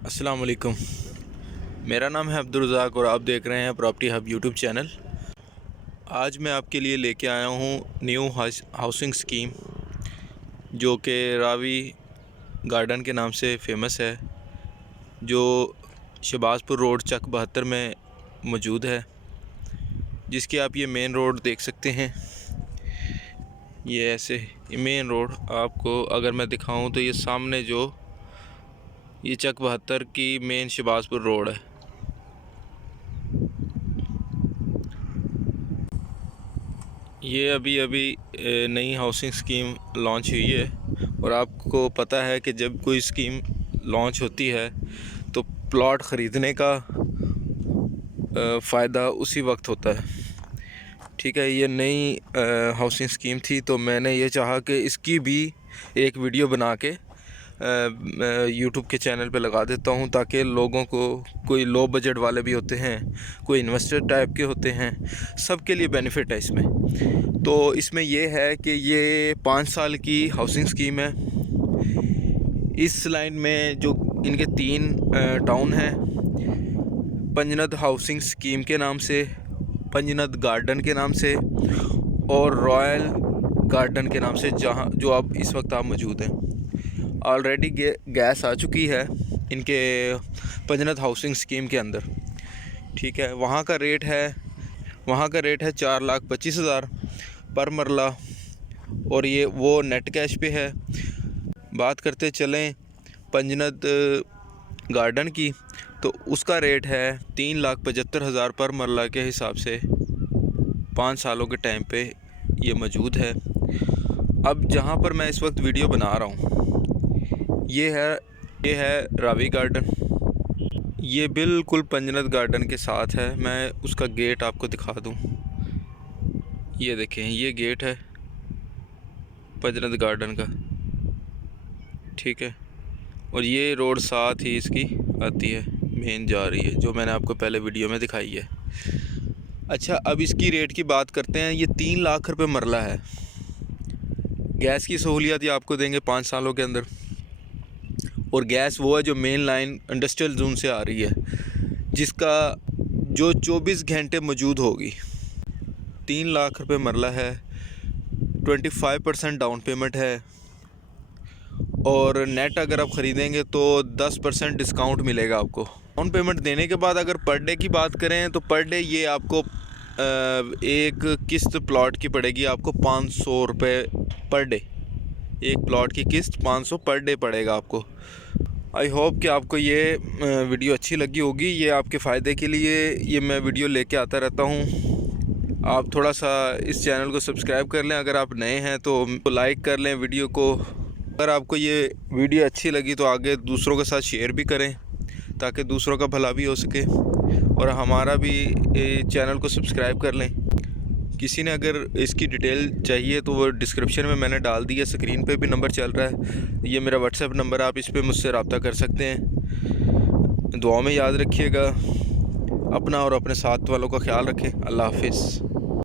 अस्सलाम वालेकुम। मेरा नाम है अब्दुल रज़ाक और आप देख रहे हैं प्रॉपर्टी हब यूट्यूब चैनल। आज मैं आपके लिए लेके आया हूँ न्यू हाउसिंग स्कीम जो कि रावी गार्डन के नाम से फ़ेमस है, जो शहबाजपुर रोड चक 72 में मौजूद है, जिसकी आप ये मेन रोड देख सकते हैं। ये ऐसे मेन रोड आपको अगर मैं दिखाऊं तो ये सामने जो ये चक 72 की मेन शहबाजपुर रोड है। ये अभी नई हाउसिंग स्कीम लॉन्च हुई है और आपको पता है कि जब कोई स्कीम लॉन्च होती है तो प्लॉट ख़रीदने का फ़ायदा उसी वक्त होता है। ठीक है, ये नई हाउसिंग स्कीम थी तो मैंने ये चाहा कि इसकी भी एक वीडियो बना के यूट्यूब के चैनल पे लगा देता हूँ, ताकि लोगों को, कोई लो बजट वाले भी होते हैं, कोई इन्वेस्टर टाइप के होते हैं, सबके लिए बेनिफिट है इसमें। तो इसमें ये है कि ये 5 साल की हाउसिंग स्कीम है। इस लाइन में जो इनके 3 टाउन हैं, पंजनद हाउसिंग स्कीम के नाम से, पंजनद गार्डन के नाम से और रॉयल गार्डन के नाम से, जहाँ जो अब इस वक्त आप मौजूद हैं। ऑलरेडी गैस आ चुकी है इनके पंजनद हाउसिंग स्कीम के अंदर। ठीक है, वहाँ का रेट है 4,25,000 पर मरला और ये वो नेट कैश पे है। बात करते चलें पंजनद गार्डन की, तो उसका रेट है 3,75,000 पर मरला के हिसाब से 5 सालों के टाइम पे ये मौजूद है। अब जहाँ पर मैं इस वक्त वीडियो बना रहा हूँ ये है रावी गार्डन। ये बिल्कुल पंजनद गार्डन के साथ है। मैं उसका गेट आपको दिखा दूँ। ये देखें, ये गेट है पंजनद गार्डन का। ठीक है, और ये रोड साथ ही इसकी आती है, मेन जा रही है, जो मैंने आपको पहले वीडियो में दिखाई है। अच्छा, अब इसकी रेट की बात करते हैं। ये 3 लाख रुपए मरला है। गैस की सहूलियत ये आपको देंगे 5 सालों के अंदर, और गैस वो है जो मेन लाइन इंडस्ट्रियल जोन से आ रही है, जिसका जो 24 घंटे मौजूद होगी। 3 लाख रुपए मरला है, 25% डाउन पेमेंट है, और नेट अगर आप ख़रीदेंगे तो 10% डिस्काउंट मिलेगा आपको। डाउन पेमेंट देने के बाद अगर पर डे की बात करें तो पर डे ये आपको एक किस्त प्लॉट की पड़ेगी आपको 500 रुपये पर डे। एक प्लॉट की किस्त 500 पर डे पड़ेगा आपको। आई होप कि आपको ये वीडियो अच्छी लगी होगी। ये आपके फ़ायदे के लिए ये मैं वीडियो लेके आता रहता हूँ। आप थोड़ा सा इस चैनल को सब्सक्राइब कर लें, अगर आप नए हैं तो लाइक कर लें वीडियो को। अगर आपको ये वीडियो अच्छी लगी तो आगे दूसरों के साथ शेयर भी करें, ताकि दूसरों का भला भी हो सके, और हमारा भी चैनल को सब्सक्राइब कर लें। किसी ने अगर इसकी डिटेल चाहिए तो वो डिस्क्रिप्शन में मैंने डाल दी है, स्क्रीन पे भी नंबर चल रहा है, ये मेरा व्हाट्सएप नंबर, आप इस पर मुझसे रब्ता कर सकते हैं। दुआ में याद रखिएगा, अपना और अपने साथ वालों का ख्याल रखें। अल्लाह हाफिज़।